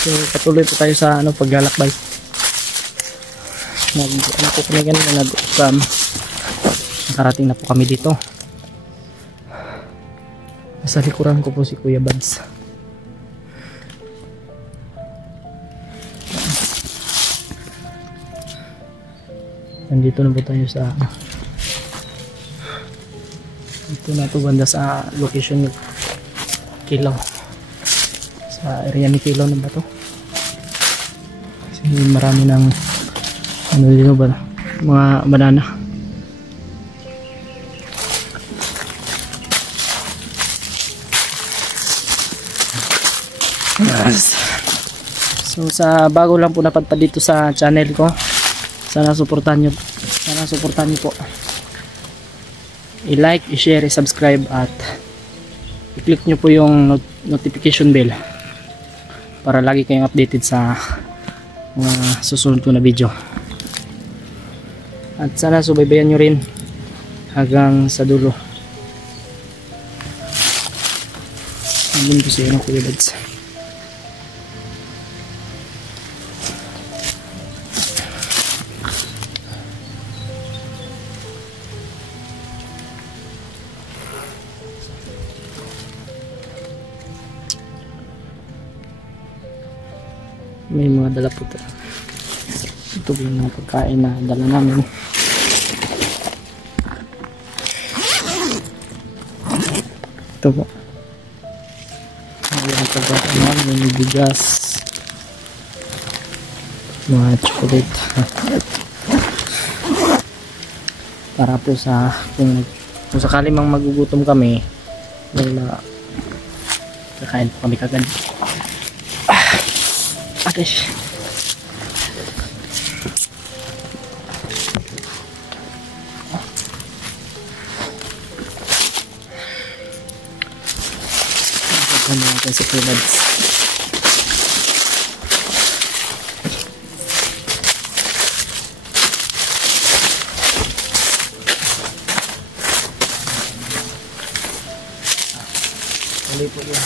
So patuloy po tayo sa paglalakbay. Po kami ganun na nakarating na po kami dito. Nasa likuran ko po si Kuya Bads. Nandito na po tayo sa dito na po banda sa location ni Kilaw, sa area ni Kilaw na ba to? Kasi marami ng dito ba mga banana. So sa bago lang po napadpad dito sa channel ko, sana suportahan nyo po. I-like, i-share, i-subscribe at i-click nyo po yung notification bell para lagi kayong updated sa mga susunod ko na video. At sana subaybayan nyo rin hanggang sa dulo. Nandun po siya ng Kuya Bads. May mga dala po ito. Ito yung mga pagkain na dala namin. Ito po. May pagkain namin, may bigas, mga chocolate. Para po sa kung sakali mang magugutom kami, may mga kakain po kami kagad. Okay. Ano natin sa Kuya Bads. Tuloy po yung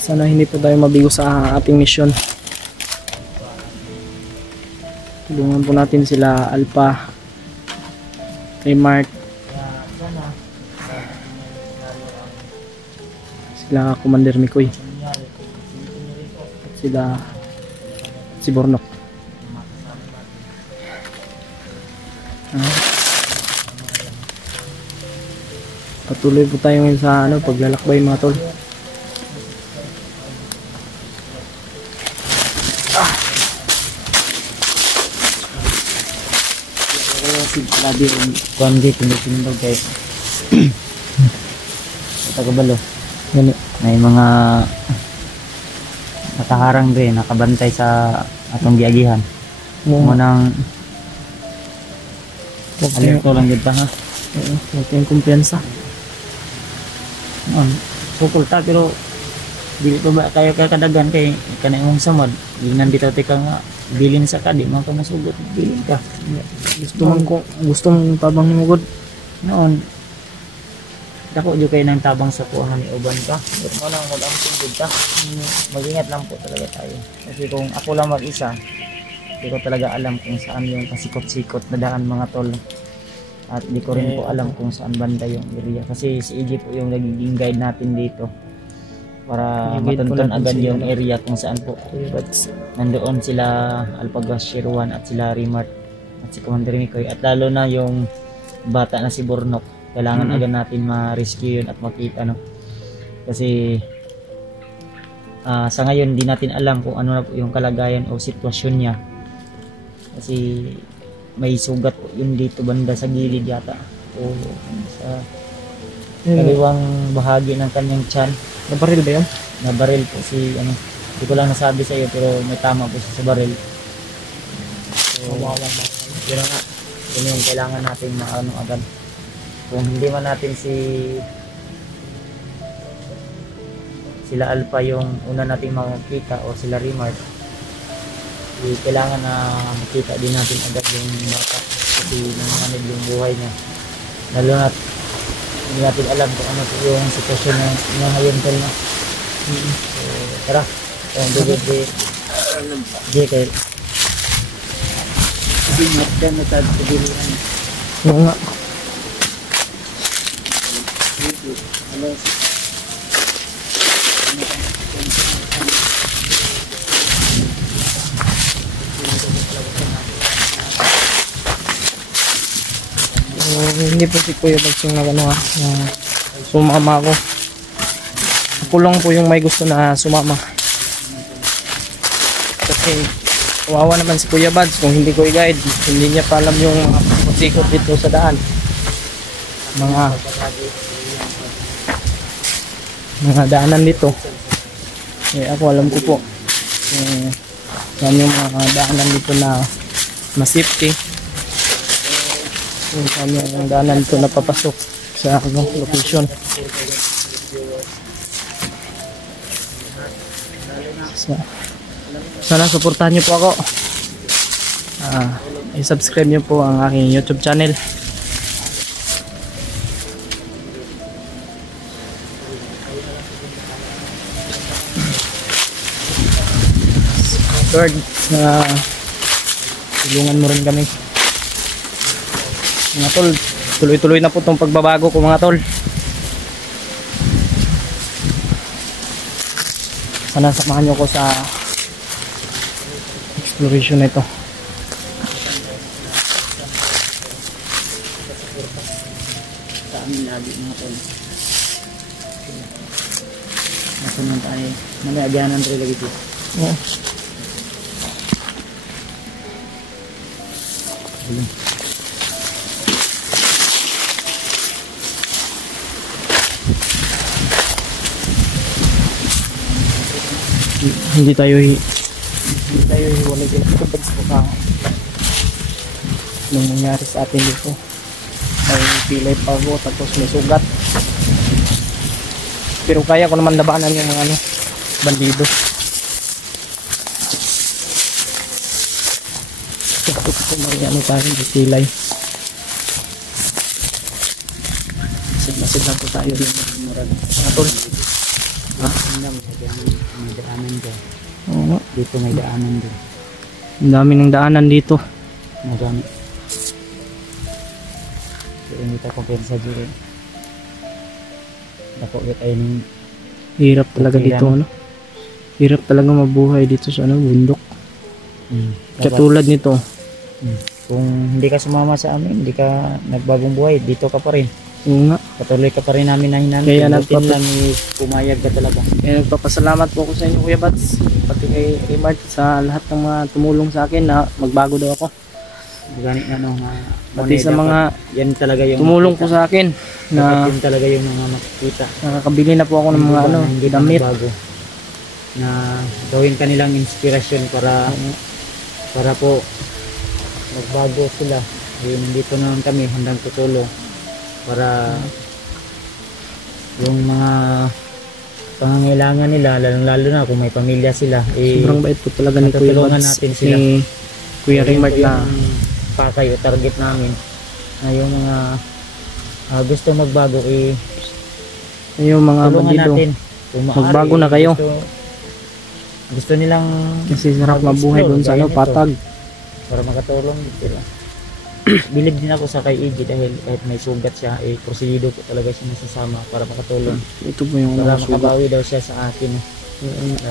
sana hindi po tayo mabigo sa ating mission. Tulungan po natin sila Alpha, kay Mark, sila Commander Mikoy, at sila si Bornok. Patuloy po tayo ngayon sa paglalakbay mga tol. Labi yung kuwan dito tinitindog kay Tagabalo. May mga nakaharang din, nakabantay sa atong giagihan. Munang alerto lang dito ha. Huwag yung kumpiyansa. Sukul ta pero dili pa ba kayo kadagan kay kanimong samad. Ginan dito tika nga bilin sa kadi man ka masugot bilin ka. Gusto mong tabang ni mugod noon. Dako jud kay nang tabang sa kuha ni uban ka. Mo nang mag-amping jud ka. Mag-ingat lang po talaga tayo. Kasi kung ako lang mag-isa, di ko talaga alam kung saan yung pasikot-sikot na daan mga tol. At di ko rin po alam kung saan banda yung area. Kasi si EJ po yung nagiging guide natin dito. Para matunton agad yung area kung saan po. But nandoon sila Alpagas, Shirwan at sila Rimart at si Commander Mikoy. At lalo na yung bata na si Bornok. Kailangan agad natin ma-rescue yun at makita. No? Kasi sa ngayon di natin alam kung ano na po yung kalagayan o sitwasyon niya. Kasi may sugat po yun dito banda sa gilid yata. O sa kaliwang bahagi ng kanyang tiyan. Nabaril ba yan? Nabaril po si hindi ko lang nasabi sa iyo pero may tama po siya sa baril. So, yun nga, yun yung kailangan natin maano agad. Kung hindi man natin sila Alpha yung una nating makikita o sila Rimart, kailangan na makita din natin agad yung bata kasi nanganib yung buhay niya. Lalo na hindi natin alam kung ano po yung sitwasyon niya ngayon tol na. So, tara. Di kay ingat ka na tayo sa bilihan. Oo nga. Hindi po si Kuya Bagsing na ano sumama ako. Ako lang po yung may gusto na sumama. Kasi kawawa naman si Kuya Bads kung hindi ko i-guide. Hindi niya pa alam yung mga sikot dito sa daan. Mga daanan dito. Ako alam ko po. Yan yung mga daanan dito na safety. Yan yung daanan dito na papasok sa location. Sana suportahan niyo po ako. I-subscribe niyo po ang aking YouTube channel. Lord, tulungan mo rin kami. Mga tol, tuloy-tuloy na po itong pagbabago ko mga tol. Sana samahan niyo ko sa exploration na ito. Sa amin lagi mga tol. Nasunod tayo. Mamaya agyanan tayo lagi dito. Oo. Hindi tayo hiwalay din ito pag nung nangyari sa atin dito. May pilay pa ako tapos may sugat. Pero kaya ko naman labanan yung mga bandido. Ito may tayo may pilay. Masid lang po tayo dito. Mga tol. May daanan doon. Oo. Dito may daanan doon. Ang dami ng daanan dito. Marami. Pero hindi ako pensa dito. Ako ay ng Hirap talaga dito Hirap talaga mabuhay dito sa bundok. Katulad nito. Kung hindi ka sumama sa amin, hindi ka nagbagong buhay, dito ka pa rin. Oo nga. Patuloy ka pa rin namin na hinanap. Kaya pumayag ka talaga. Kaya nagpapasalamat po ako sa inyo Kuya Bats. Pati kay Mart sa lahat ng mga tumulong sa akin na magbago daw ako. Ganit na Pati sa mga yan talaga yung tumulong po sa akin na yan talaga yung mga makikita. Nakakabili na po ako ng mga damit. Na gawin kanilang inspirasyon para po magbago sila. Nandito naman kami handang tutulong para yung mga pangangailangan nila, lalo na kung may pamilya sila, sobrang bait po talaga ni Kuya Bats, natin sila. ni Kuya Rimart na pakay o target namin na yung mga gusto magbago, yung mga tulungan bandido natin. Kung maaari, magbago na kayo. Gusto nilang kasi sarap mabuhay doon sa patag para makatulong sila. Bilib din ako sa kay Iggy dahil kahit may sugat siya, prosedo ko talaga siya nasasama para makatulong. Ito po yung para sugat. makabawi daw siya sa akin.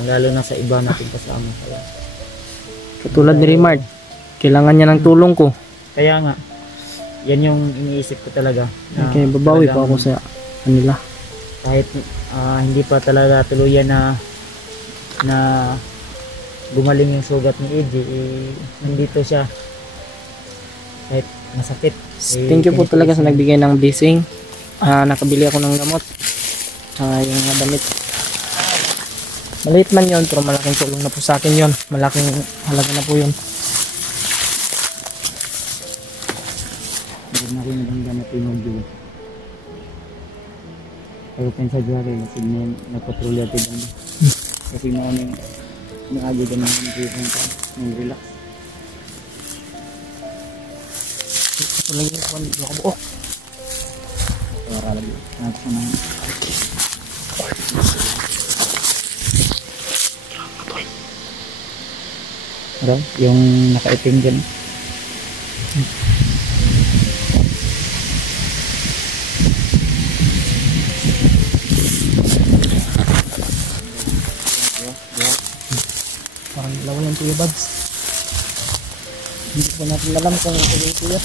Lalo na sa iba natin kasama. Katulad ni Rimart, kailangan niya ng tulong ko. Kaya nga, yan yung iniisip ko talaga. Okay, babawi pa ako sa kanila. Kahit hindi pa talaga tuluyan na gumaling yung sugat ni Iggy, nandito siya. Kahit masakit. Thank you po talaga sa nagbigay ng blessing. Nakabili ako ng gamot. Yung mga damit. Maliit man yun, pero malaking tulong na po sa akin yun. Malaking halaga na po yun. Hindi na rin maganda na pinagyo. Pero pensa dyan, nagpatrolya din. Kasi namin naagyo din ng relax. Ito lang yung buo. Ano? Yung nakaitim dyan. Parang dalawa yung Kuya Buds. Hindi po natin alam kung ito yung Kuya.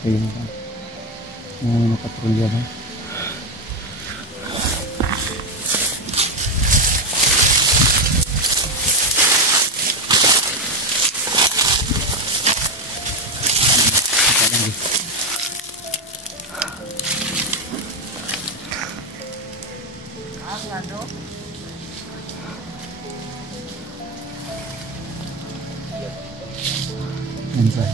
Ito yung nakatrolya ba? Minsan.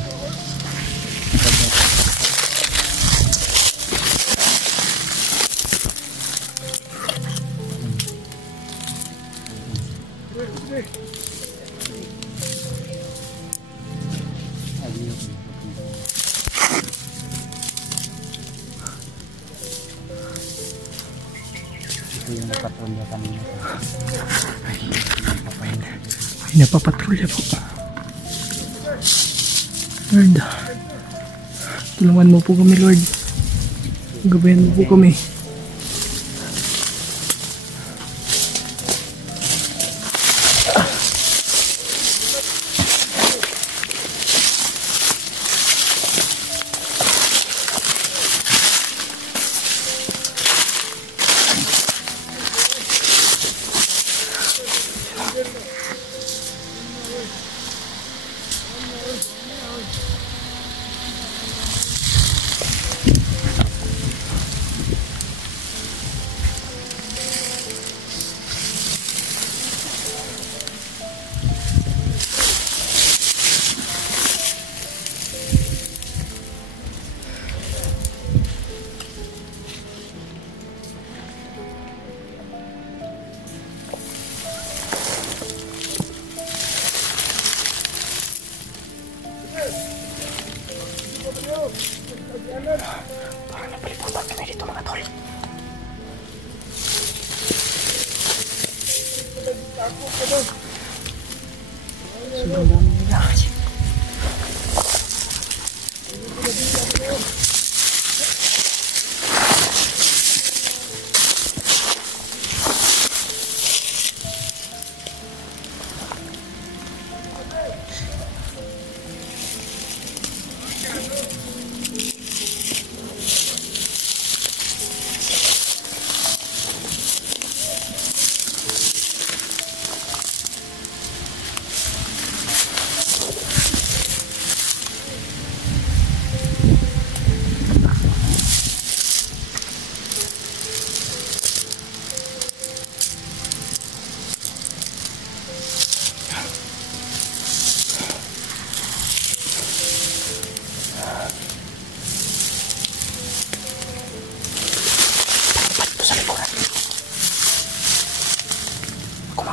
Ito yung napatrolya kanina. Ay, napapatrolya po. Lord, tulungan mo po kami, Lord. Gabayan mo po kami. Parang napaliputan kami dito, mga tol. Sobrang dami nila.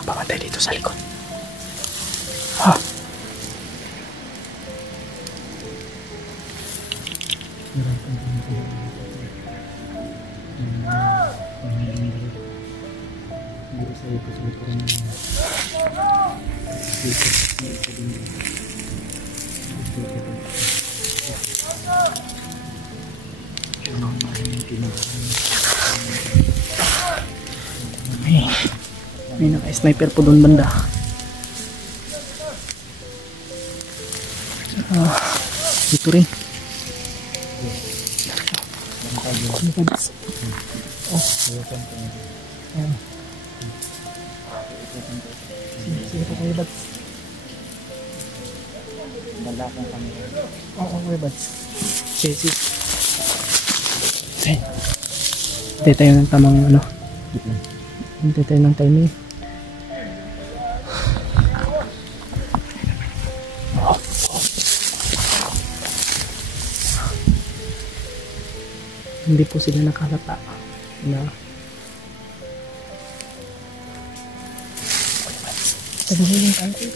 Pamantay dito sa likod. Ha? May naka-sniper po doon banda. Dito rin. Sige po kayo, Bads. Wala kang kamera. Oo, kayo, Bads. Sige. Hintay tayo ng tamang ano. Hintay tayo ng timing. hindi po sila nakalata na taguhin tayo.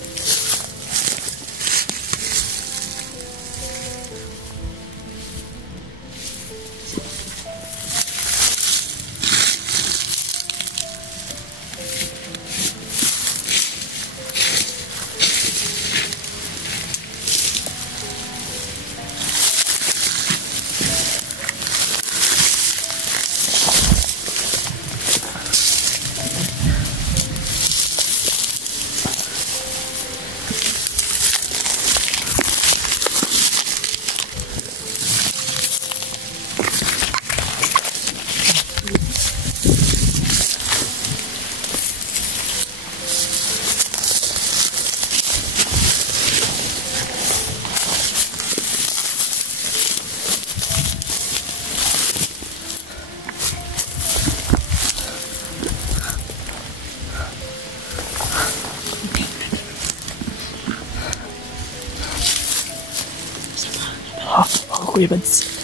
Ako Kuya Bads.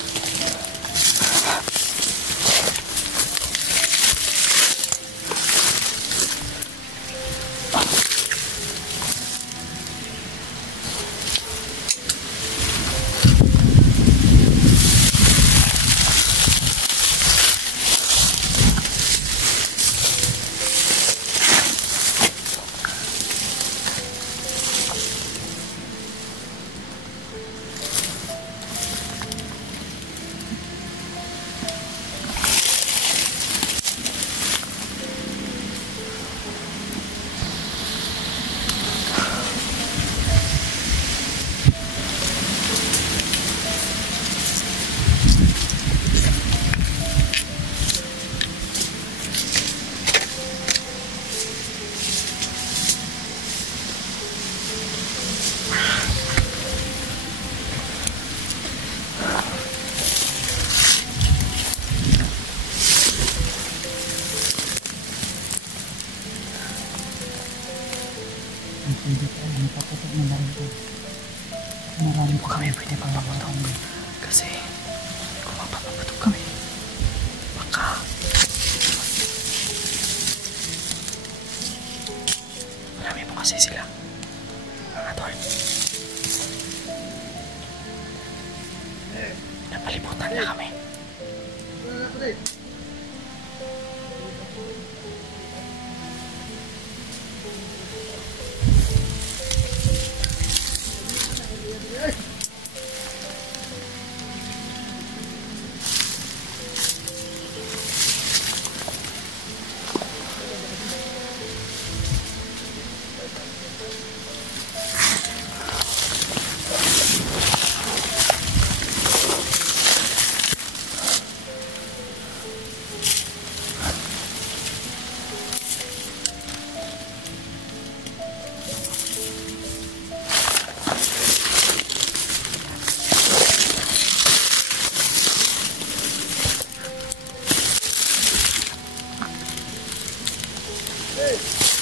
Hindi po, napapasok na rin po. Marami po kami pwede pang mamutong kasi kung mapapapatok kami baka marami po kasi sila mga tol. Napalibutan na kami. Hey!